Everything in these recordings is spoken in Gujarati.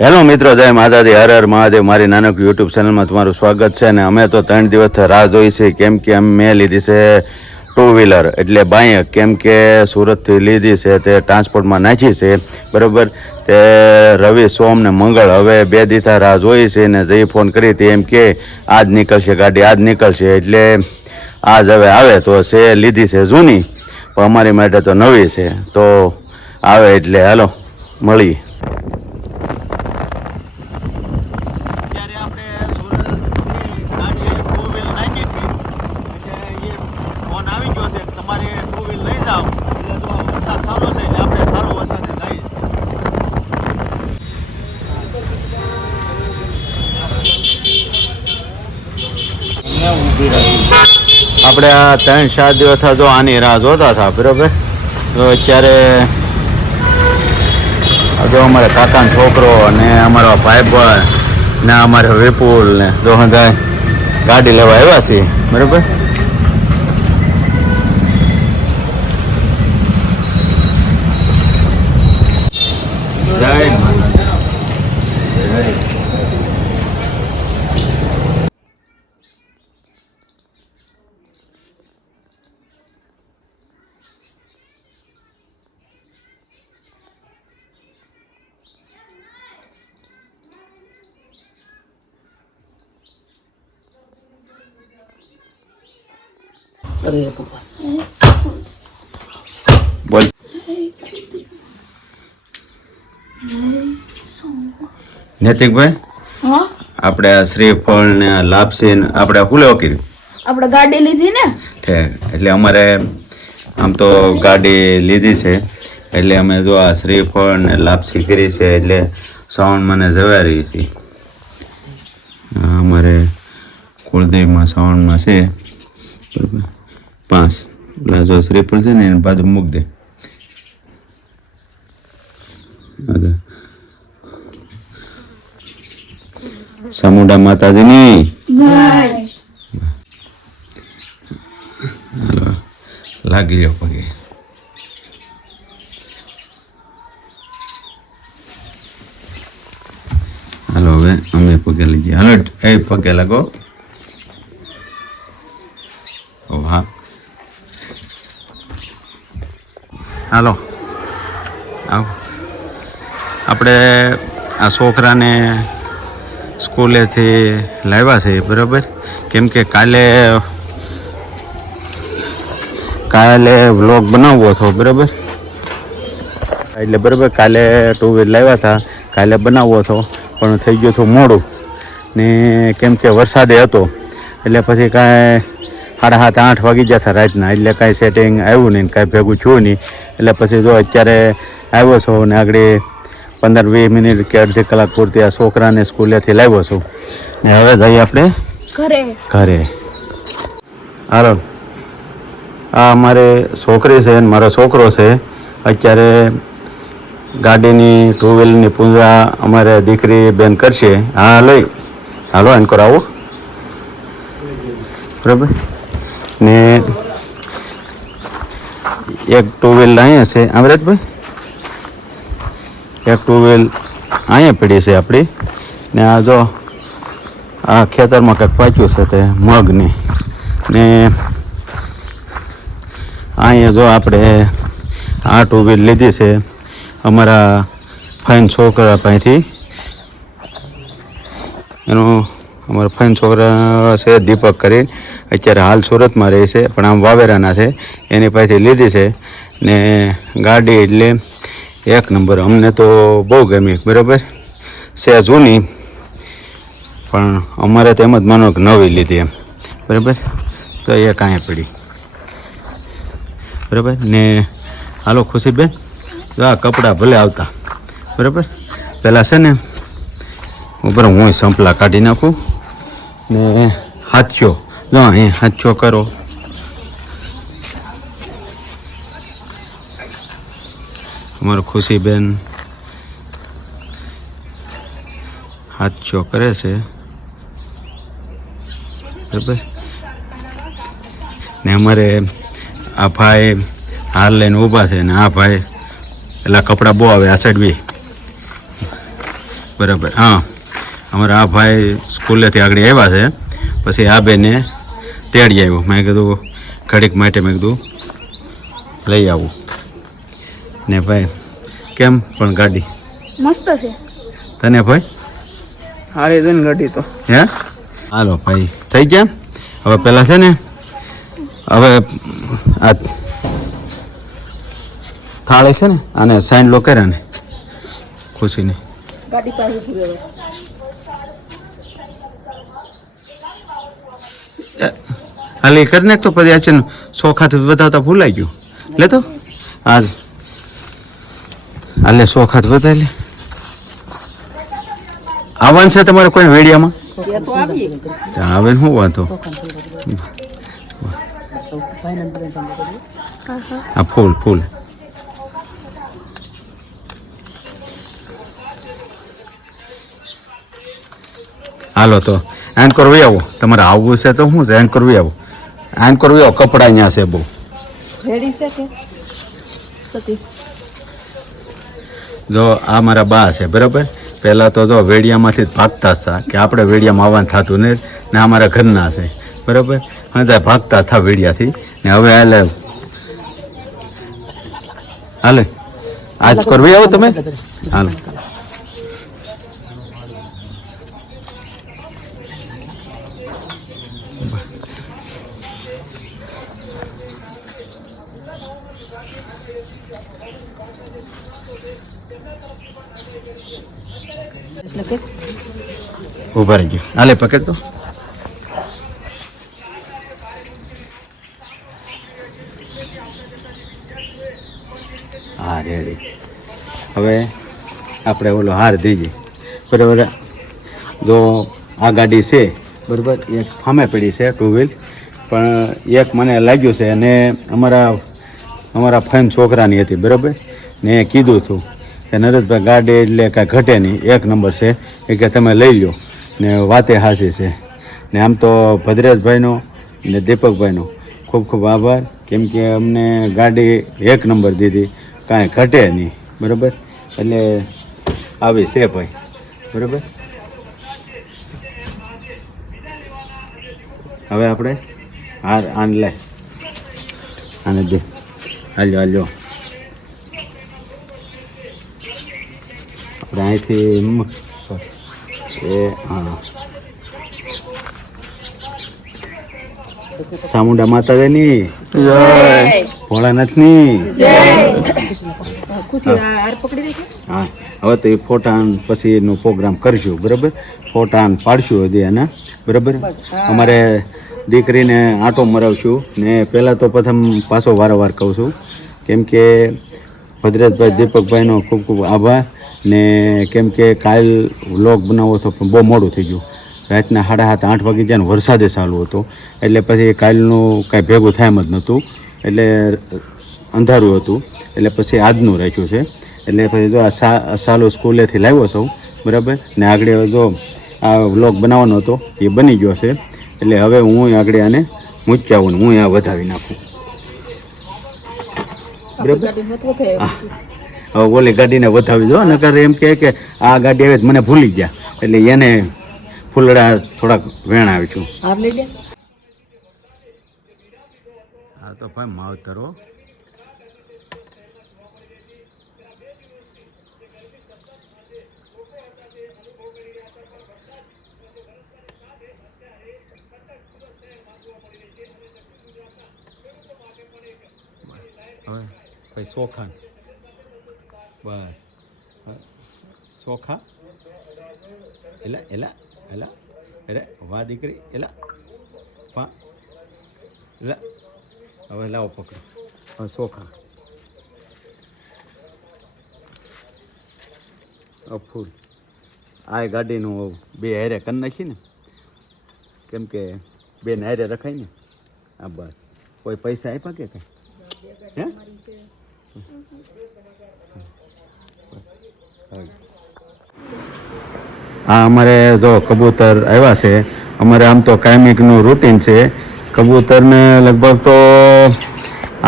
હેલો મિત્રો, જય માતાજી, હર હર મહાદેવ. મારી નાનક યુટ્યુબ ચેનલમાં તમારું સ્વાગત છે. અને અમે તો 3 દિવસથી રાહ જોઈ છે, કેમ કે મેં લીધી છે 2 વ્હીલર એટલે બાઇક. કેમ કે સુરતથી લીધી છે, તે ટ્રાન્સપોર્ટમાં નાખી છે, બરાબર. તે રવિ, સોમ ને મંગળ, હવે 2 દિવસથી રાહ જોઈ છે. ને જઈ ફોન કરી હતી, એમ કે આજ નીકળશે ગાડી, આજ નીકળશે. એટલે આજ હવે આવે તો છે. લીધી છે જૂની, પણ અમારી માટે તો નવી છે. તો આવે એટલે હાલો મળીએ. આપણે આ 3-4 દિવસ જો આની રાહ જોતા હતા, બરાબર. તો અત્યારે જો અમારા કાકાનો છોકરો અને અમારા ભાઈ ને અમારે વિપુલ ને જો ગાડી લેવા આવ્યા છીએ, બરાબર. જય બોલ. નૈતિકભાઈ, આપણે આ શ્રીફળ ને લાપસી આપણે ફૂલે કર્યું. આપણે ગાડી લીધી ને, એટલે અમારે આમ તો ગાડી લીધી છે, એટલે અમે જો આ શ્રીફળ ને લાપસી કરી છે. એટલે શ્રાવણ મને જવારી છે. અમારે કુળદેવમાં શ્રાવણમાં છે, બરાબર. 5 એટલે જો શ્રીફળ છે ને એની બાજુ મૂક દે. સમુડા માતાજીની લાગી લો પગે. હાલો હવે અમે પગે લઈ ગયા. હાલો એ પગે લાગો. હા હાલો આવો. આપણે આ છોકરાને સ્કૂલેથી લાવ્યા છે, બરાબર. કેમ કે કાલે વ્લોગ બનાવવો હતો, બરાબર. એટલે બરાબર કાલે 2 વ્હીલર લાવ્યા હતા, કાલે બનાવવો હતો, પણ થઈ ગયું હતું મોડું ને. કેમ કે વરસાદે હતો, એટલે પછી કાંઈ 7:30-8 વાગી ગયા હતા રાતના. એટલે કાંઈ સેટિંગ આવ્યું નહીં, કાંઈ ભેગું થયું નહીં. એટલે પછી જો અત્યારે આવ્યો છો ને આગળ 15-20 મિનિટ કે અડધી કલાક પૂરતી આ છોકરાને સ્કૂલેથી લાવ્યો છું ને. હવે જઈએ આપણે ઘરે. હાલો, આ અમારે છોકરી છે ને મારો છોકરો છે. અત્યારે ગાડીની 2 વ્હીલરની પૂજા અમારે દીકરી બેન કરશે. હા લઈ હાલો એને કરાવો, બરાબર. ને એક 2 વ્હીલ અહીંયા છે અમરેશભાઈ, એક 2 વ્હીલ અહીંયા પડી છે આપણી. ને આ જો આ ખેતરમાં કંઈક પાક્યું છે તે મગની. ને અહીંયા જો આપણે આ 2 વ્હીલ લીધી છે અમારા ફાઇન છોકરા પાસેથી. એનું અમારા ફાઇન છોકરા છે દીપક કરી, અત્યારે હાલ સુરતમાં રહે છે, પણ આમ વાવેરાના છે. એની પાસેથી લીધી છે. ને ગાડી એટલે 1 નંબર, અમને તો બહુ ગમી, બરાબર. છે જૂની, પણ અમારે તો એમ જ માનો કે નવી લીધી એમ, બરાબર. તો એ કાંઈ પડી, બરાબર. ને હાલો ખુશીબેન, જો આ કપડાં ભલે આવતા, બરાબર. પહેલાં છે ને ઉપર હું સંપલા કાઢી નાખું ને હાથ્યો જો અહીં હાથ્યો કરો. અમારું ખુશીબેન હાથ્યો કરે છે, બરાબર. ને અમારે આ ભાઈ હાર લઈને ઊભા છે ને આ ભાઈ એટલે કપડાં બહુ આવે આ સાઈડ બી બરાબર. હા, અમારા આ ભાઈ સ્કૂલેથી આગળ આવ્યા છે, પછી આ બેને તેડી આવ્યો. મેં કીધું ઘડીક માટે મેં કીધું લઈ આવું ને ભાઈ. કેમ પણ ગાડી મસ્ત છે. તને ભાઈ હારી છે ને ગાડી તો. હે હાલો ભાઈ થઈ ગયા. હવે પહેલાં છે ને હવે આ થાળે છે ને આને સાઈન લો કર્યા ને ખુશીને ગાડી પાસે હાલ એ કરી નાખ તો પછી આ છે ને સોખાથી વધાવતા ભૂલાઈ ગયું. લે તો આ હાલે સોખાથી વધારી લે. આવવાનું છે તમારે કોઈ વેડિયામાં? આવે શું વાંધો. આ ફૂલ ફૂલ હાલો તો એન કરવી આવો. તમારે આવવું છે તો શું છે એન કરવી આવો. એન કરવી આવો. કપડા અહીંયા છે બહુ. જો આ મારા બા છે બરાબર. પહેલાં તો જો વેડિયામાંથી જ ભાગતા હતા કે આપણે વેડિયામાં આવવાનું થતું ને ને અમારા ઘરના છે બરાબર. હા ભાગતા હતા વેડિયાથી ને હવે હાલે હાલે આજ કરવી આવો તમે. હાલો ઉભા રહી ગયો. હાલે પકડ તો. હા રેડી. હવે આપણે ઓલો હાર દઈએ બરાબર. જો આ ગાડી છે બરાબર, એક સામે પડી છે 2 વ્હીલ, પણ એક મને લાગ્યું છે અને અમારા ફન છોકરાની હતી બરાબર. ને એ કીધું હતું કે નરેશભાઈ ગાડી એટલે કાંઈ ઘટે નહીં, 1 નંબર છે એ કે તમે લઈ લો ને વાતે હાસી છે. ને આમ તો ભદ્રેશભાઈનો ને દીપકભાઈનો ખૂબ ખૂબ આભાર, કેમ કે અમને ગાડી 1 નંબર દીધી, કાંઈ ઘટે નહીં બરાબર. એટલે આવી છે ભાઈ બરાબર. હવે આપણે હાર આન લે આને દે. હાલ્યો હાલ્યો આપણે અહીંથી એ હા ચામુંડા માતાજીની જય, ભોળાનાથની જય. હા હવે તો એ ફોટા પછી એનો પ્રોગ્રામ કરીશું બરાબર. ફોટા પાડશું હજી એના બરાબર. અમારે દીકરીને આંટો મરાવશું ને પહેલાં તો પ્રથમ પાછો વારંવાર કહું છું, કેમ કે ભદ્રેશભાઈ દીપકભાઈનો ખૂબ ખૂબ આભાર. ને કેમ કે કાલ વ્લોગ બનાવો તો પણ બહુ મોડું થઈ ગયું. રાતના 7:30 8 વાગી ગયા ને વરસાદે ચાલુ હતો, એટલે પછી કાલનું કાંઈ ભેગું થાય એમ જ નહોતું, એટલે અંધારું હતું, એટલે પછી આજનું રાખ્યું છે. એટલે પછી જો આ સાલો સ્કૂલેથી લાવ્યો છું બરાબર. ને આગળ જો આ વ્લોગ બનાવવાનો હતો એ બની ગયો છે, એટલે હવે હું આગળ આને મૂકી આવું ને હું આ વધાવી નાખું બરાબર. હવે ઓલી ગાડીને વધાવી દો, નકર એમ કહે કે આ ગાડી હવે મને ભૂલી ગયા, એટલે એને ફૂલડા થોડાક વેણ આવી છું. હા તો ભાઈ માવતરો હવે ભાઈ ચોખા બસ ચોખા એલા એલા એલા અરે વાહ દીકરી એલા પા એલા. હવે લાવો પકડો. હવે ચોખા ફૂલ આ ગાડીનું 2 હારે કરી નાખી ને, કેમ કે 2 હારે રખાય ને. આ બસ કોઈ પૈસા આપ્યા કે કંઈ હે? આ અમારે જો કબૂતર આવ્યા છે. અમારે આમ તો કાયમિકનું રૂટીન છે. કબૂતરને લગભગ તો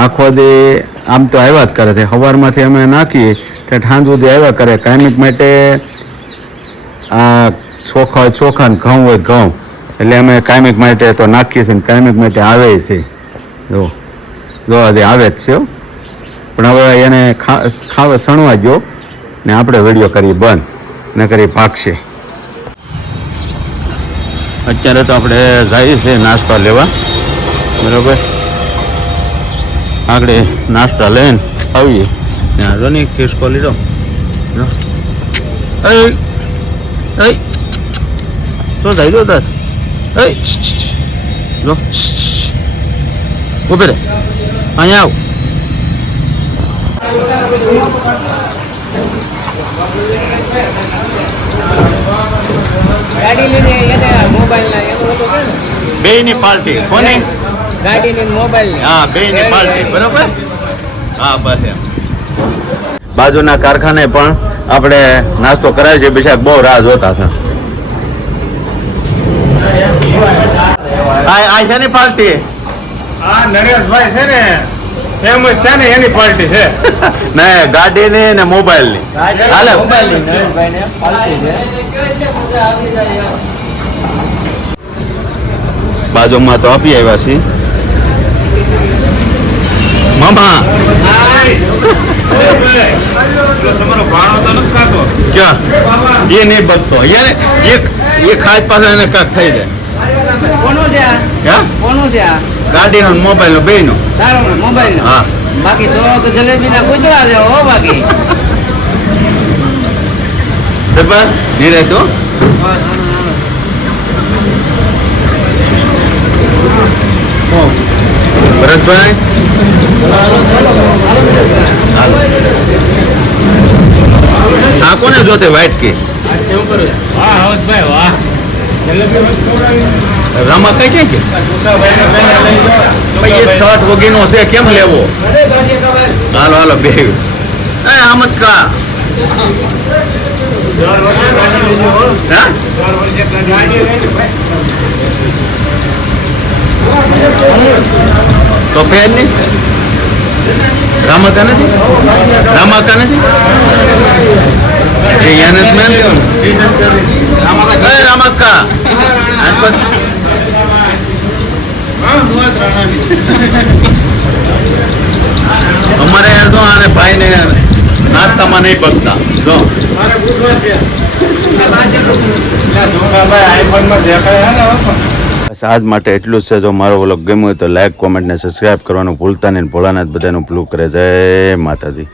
આખો દી આમ તો આવ્યા જ કરે છે. સવારમાંથી અમે નાખીએ કે સાંજ સુધી આવ્યા કરે. કાયમિક માટે આ ચોખા હોય ચોખા ને ઘઉં હોય ઘઉં, એટલે અમે કાયમિક માટે તો નાખીએ છીએ ને કાયમિક માટે આવે છે. જો હજી આવે જ છે હો. પણ હવે એને ખાવા સણવા જો ને આપણે વિડીયો કરીએ બંધ ન કરી ભાગશે. અત્યારે તો આપણે જઈએ છીએ નાસ્તા લેવા, બરાબર. આગળ નાસ્તા લઈને આવીએ. ત્યાં જો ને એક ખિસકો લીધો. શું થાય તો તાર જો ઉભે રે અહીંયા આવ. ગાડી લઈને એને મોબાઈલ ના એનું હતું કે ને બેયની પાર્ટી કોની? ગાડી ની મોબાઈલ ની. હા, બેયની પાર્ટી, બરોબર. હા, બસ એમ. બાજુના કારખાને પણ આપણે નાસ્તો કરાય છે. બિચારા બહુ રાહ જોતા હતા. આ છે ને પાર્ટી? આ નરેશભાઈ છે ને ફેમસ છે ને એની પાર્ટી છે. ને ગાડીની ને મોબાઈલની. હાલે મોબાઈલ ની નરેશભાઈ ને પાર્ટી છે. બાજુમાં તો આપી આવ્યા છીએ મામા. તમારો ભાણો તો નથી ખાતો. ક્યાં એ નહીં બચતો એ ખાજ પાસે એને કાંક થઈ જાય. કોનું છે આ? હા, કોનું છે આ? ગાડીનો ને મોબાઈલનો બેયનો. તારો મોબાઈલ નો? હા. બાકી 100 જલેબી ના કુચરા છે હો બાકી. બરાબર નહીં રહેતો. ભરતભાઈ આ કોને જોતે વાઇટ કે વાહ હવસભાઈ વાહ. રામા કઈ છે કે ભાઈ એ શર્ટ વગીનો છે કેમ લેવો? હાલો હાલો બે આમદ કા હા? તો ફેર નહીં. રામાકા નથી? રામાકા નથી? એ યાને જ મેં લેવાનું. રામાકા અમારે યાર તો આને ભાઈને નાસ્તામાં નહીં બગતા જો. બસ આજ માટે એટલું જ છે. જો મારો વ્લોગ ગમ્યો હોય તો લાઈક, કોમેન્ટ ને સબસ્ક્રાઈબ કરવાનું ભૂલતા નહીં. ભોળાનાથ બધાનું ભલું કરે. જય માતાજી.